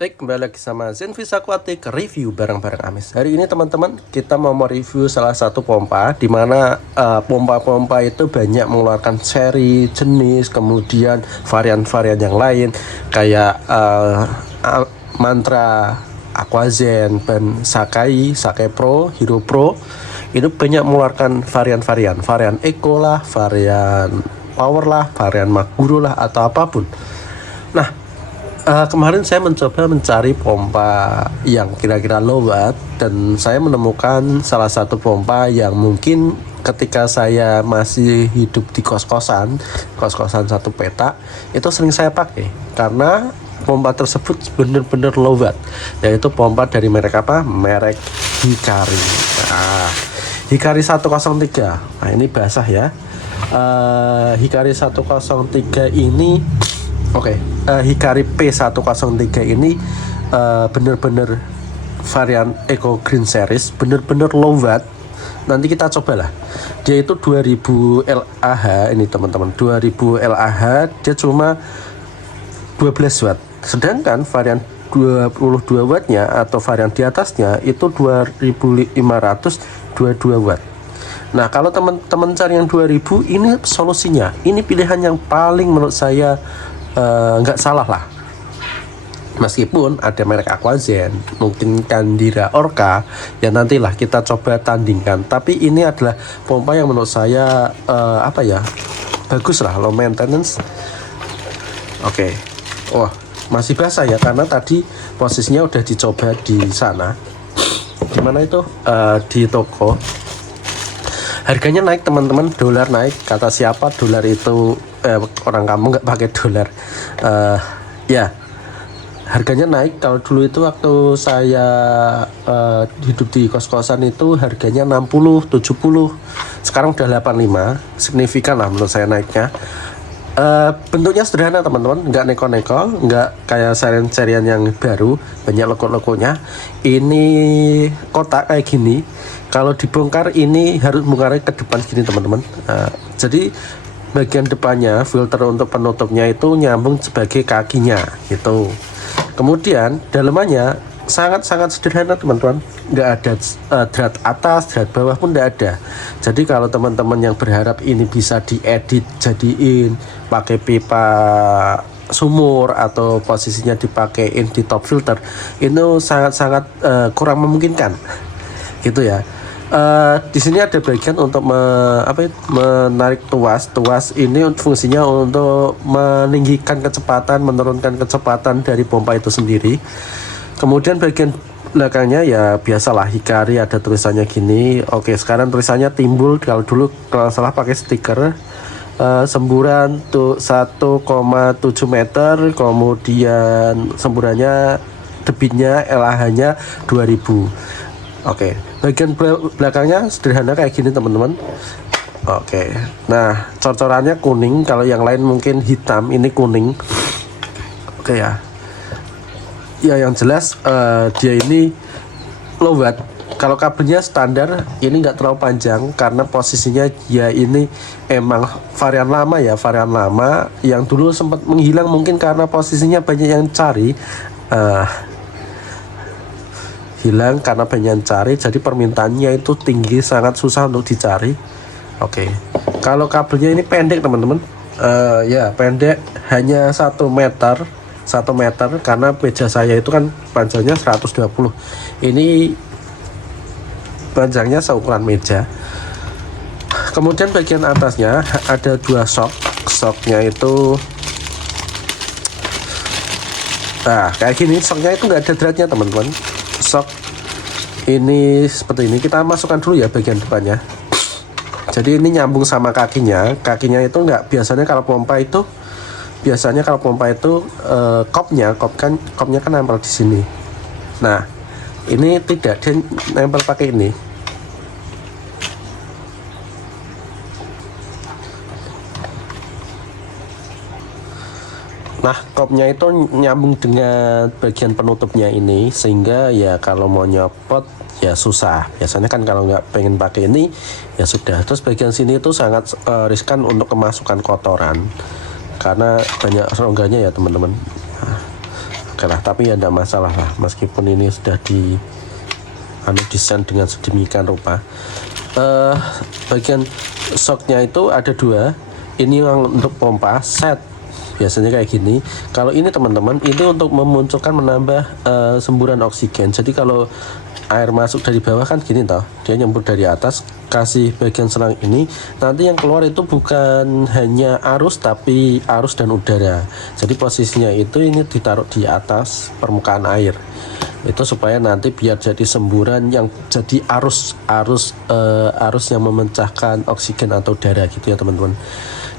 Baik, kembali lagi sama Zenvis Aquatic review bareng-bareng Amis. Hari ini teman-teman kita mau mereview salah satu pompa di mana pompa-pompa itu banyak mengeluarkan seri, jenis, kemudian varian-varian yang lain kayak Mantra, Aquazen, dan Sakai Pro, Hero Pro. Itu banyak mengeluarkan varian-varian, varian Eco lah, varian Power lah, varian Maguro lah, atau apapun. Nah, kemarin saya mencoba mencari pompa yang kira-kira low watt dan saya menemukan salah satu pompa yang mungkin ketika saya masih hidup di kos-kosan satu petak itu sering saya pakai karena pompa tersebut benar-benar low watt, yaitu pompa dari merek apa? Merek Hikari. Nah, Hikari 103. Nah, ini basah ya. Hikari 103 ini Hikari P103 ini bener-bener varian Eco Green Series, bener-bener low watt. Nanti kita cobalah. Dia itu 2000 LAH ini teman-teman, 2000 LAH dia cuma 12 watt. Sedangkan varian 22 wattnya atau varian di atasnya itu 2522 watt. Nah, kalau teman-teman cari yang 2000, ini solusinya. Ini pilihan yang paling menurut saya nggak salah lah, meskipun ada merek Aquazen, mungkin Candira Orca, ya nantilah kita coba tandingkan. Tapi ini adalah pompa yang menurut saya bagus lah, low maintenance. Wah, masih basah ya karena tadi posisinya udah dicoba di sana. Gimana itu di toko. Harganya naik teman-teman, dolar naik. Kata siapa dolar itu orang kamu nggak pakai dolar. Ya, harganya naik. Kalau dulu itu waktu saya hidup di kos-kosan itu harganya 60, 70. Sekarang udah 85. Signifikan lah menurut saya naiknya. Bentuknya sederhana teman-teman, nggak neko-neko, nggak kayak serian-serian yang baru banyak logo-logonya. Ini kotak kayak gini. Kalau dibongkar ini harus bongkarnya ke depan gini teman-teman. Jadi bagian depannya filter untuk penutupnya itu nyambung sebagai kakinya gitu. Kemudian dalamannya sangat-sangat sederhana teman-teman, nggak ada drat atas, drat bawah pun nggak ada. Jadi kalau teman-teman yang berharap ini bisa diedit jadiin pakai pipa sumur atau posisinya dipakein di top filter, itu sangat-sangat kurang memungkinkan gitu ya. Di sini ada bagian untuk menarik tuas. Tuas ini fungsinya untuk meninggikan kecepatan, menurunkan kecepatan dari pompa itu sendiri. Kemudian bagian belakangnya ya biasalah Hikari, ada tulisannya gini. Oke, sekarang tulisannya timbul. Kalau dulu kalau salah pakai stiker. Semburan tuh 1,7 meter, kemudian semburannya debitnya LAH-nya 2000. Oke, bagian belakangnya sederhana kayak gini teman-teman. Oke, nah cor-corannya kuning, kalau yang lain mungkin hitam, ini kuning. Oke ya. Ya yang jelas dia ini low watt. Kalau kabelnya standar, ini nggak terlalu panjang karena posisinya ya ini emang varian lama ya, varian lama yang dulu sempat menghilang mungkin karena posisinya banyak yang cari. Hilang karena banyak yang cari, jadi permintaannya itu tinggi, sangat susah untuk dicari. Oke, kalau kabelnya ini pendek teman-teman, ya pendek, hanya 1 meter karena meja saya itu kan panjangnya 120, ini panjangnya seukuran meja. Kemudian bagian atasnya ada 2 shocknya itu kayak gini. Shocknya itu nggak ada dratnya teman-teman. Shock ini seperti ini, kita masukkan dulu ya bagian depannya. Jadi ini nyambung sama kakinya itu nggak, biasanya kalau pompa itu kopnya kan nempel di sini. Nah ini tidak, dia nempel pakai ini. Nah, kopnya itu nyambung dengan bagian penutupnya ini, sehingga ya kalau mau nyopot ya susah. Biasanya kan kalau nggak pengen pakai ini ya sudah. Terus bagian sini itu sangat riskan untuk kemasukan kotoran karena banyak rongganya ya teman-teman. Nah, Oke lah, tapi ya tidak masalah lah, meskipun ini sudah desain dengan sedemikian rupa. Bagian shocknya itu ada dua. Ini yang untuk pompa set, biasanya kayak gini. Kalau ini teman-teman, ini untuk memunculkan, menambah semburan oksigen. Jadi kalau air masuk dari bawah kan gini toh, dia nyembur dari atas, kasih bagian selang ini, nanti yang keluar itu bukan hanya arus tapi arus dan udara. Jadi posisinya itu ini ditaruh di atas permukaan air, itu supaya nanti biar jadi semburan yang jadi arus yang memecahkan oksigen atau udara gitu ya teman-teman.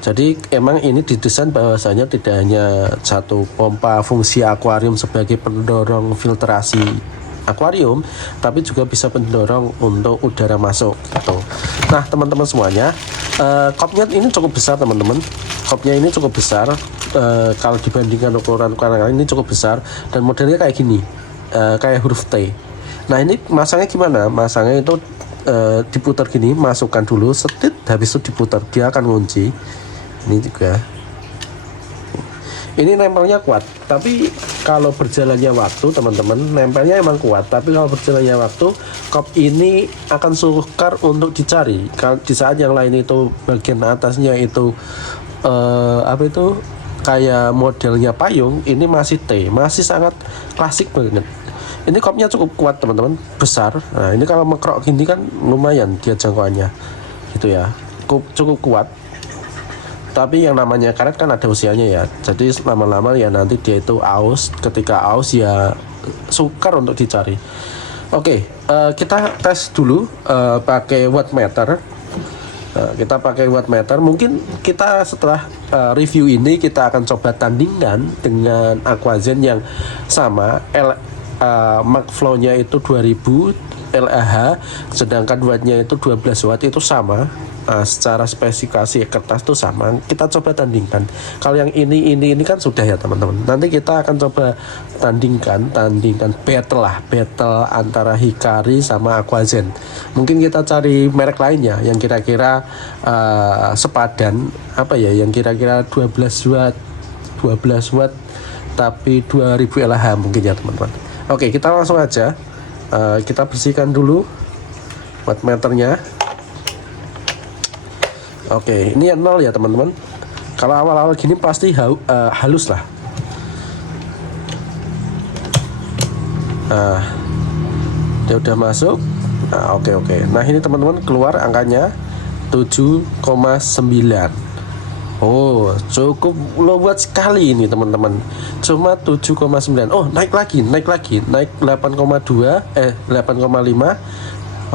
Jadi emang ini didesain bahwasanya tidak hanya satu pompa fungsi akuarium sebagai pendorong filtrasi akuarium, tapi juga bisa pendorong untuk udara masuk gitu. Nah teman-teman semuanya, kopnya ini cukup besar teman-teman. Kopnya ini cukup besar, kalau dibandingkan ukuran ini cukup besar, dan modelnya kayak gini, kayak huruf T. Nah ini masangnya gimana? Masangnya itu diputar gini, masukkan dulu setit, habis itu diputar, dia akan ngunci. Ini juga, ini nempelnya kuat, tapi kalau berjalannya waktu teman-teman, nempelnya emang kuat, tapi kalau berjalannya waktu kop ini akan sukar untuk dicari. Kalau di saat yang lain itu bagian atasnya itu apa itu kayak modelnya payung, ini masih T, masih sangat klasik banget. Ini kopnya cukup kuat teman-teman, besar. Nah ini kalau mekrok gini kan lumayan dia jangkauannya gitu ya, cukup kuat. Tapi yang namanya karet kan ada usianya ya, jadi lama-lama ya nanti dia itu aus, ketika aus ya sukar untuk dicari. Oke, kita tes dulu pakai wattmeter. Kita pakai wattmeter, mungkin kita setelah review ini kita akan coba tandingkan dengan Aquazen yang sama, Max Flow-nya itu 2000 LAH, sedangkan wattnya itu 12 watt, itu sama. Secara spesifikasi kertas itu sama. Kita coba tandingkan. Kalau yang ini kan sudah ya teman-teman. Nanti kita akan coba tandingkan battle antara Hikari sama Aquazen. Mungkin kita cari merek lainnya yang kira-kira sepadan, apa ya, yang kira-kira 12 watt tapi 2000 LH mungkin ya teman-teman. Oke, kita langsung aja. Kita bersihkan dulu wattmeternya. Oke, ini yang 0 ya teman-teman. Kalau awal-awal gini pasti halus lah. Nah, dia udah masuk. Nah, oke. Nah ini teman-teman keluar angkanya 7,9. Oh, cukup low watt sekali ini teman-teman. Cuma 7,9. Oh, naik lagi. Naik 8,2, 8,5.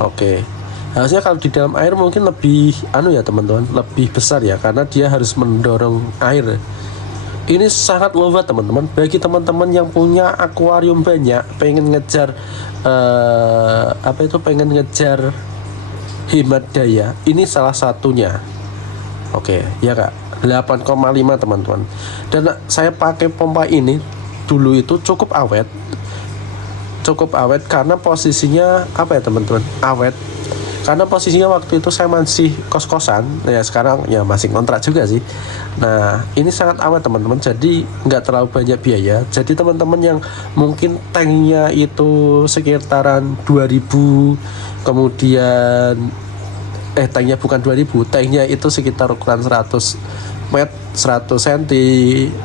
Oke. Harusnya kalau di dalam air mungkin lebih ya teman-teman, lebih besar ya, karena dia harus mendorong air. Ini sangat low watt teman-teman. Bagi teman-teman yang punya akuarium banyak, pengen ngejar pengen ngejar hemat daya, ini salah satunya. Oke, ya Kak. 8,5 teman-teman. Dan saya pakai pompa ini dulu itu cukup awet karena posisinya apa ya teman-teman, awet karena posisinya waktu itu saya masih kos-kosan ya, sekarang ya masih kontrak juga sih. Nah ini sangat awet teman-teman, jadi nggak terlalu banyak biaya. Jadi teman-teman yang mungkin tanknya itu sekitaran 2000, kemudian tanknya bukan 2000, tanknya itu sekitar ukuran 100 met 100 cm,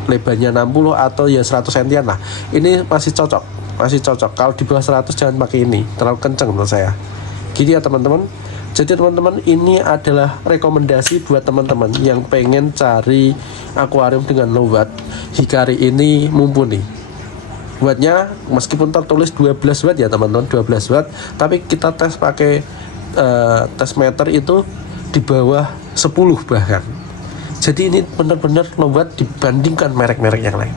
lebarnya 60 atau ya 100 cm lah. Ini masih cocok. Kalau di bawah 100 jangan pakai ini, terlalu kenceng menurut saya. Gini ya teman-teman. Jadi teman-teman, ini adalah rekomendasi buat teman-teman yang pengen cari akuarium dengan low watt. Hikari ini mumpuni. Wattnya meskipun tertulis 12 watt ya teman-teman, 12 watt, tapi kita tes pakai tes meter itu di bawah 10 bahkan. Jadi ini benar-benar low watt dibandingkan merek-merek yang lain.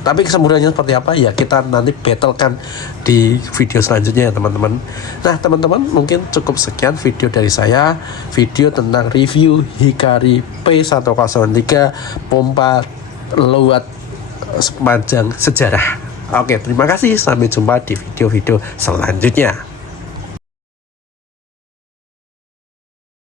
Tapi kesemburannya seperti apa ya kita nanti battlekan di video selanjutnya ya teman-teman. Nah teman-teman, mungkin cukup sekian video dari saya, video tentang review Hikari P103 pompa low watt sepanjang sejarah. Oke, terima kasih, sampai jumpa di video-video selanjutnya.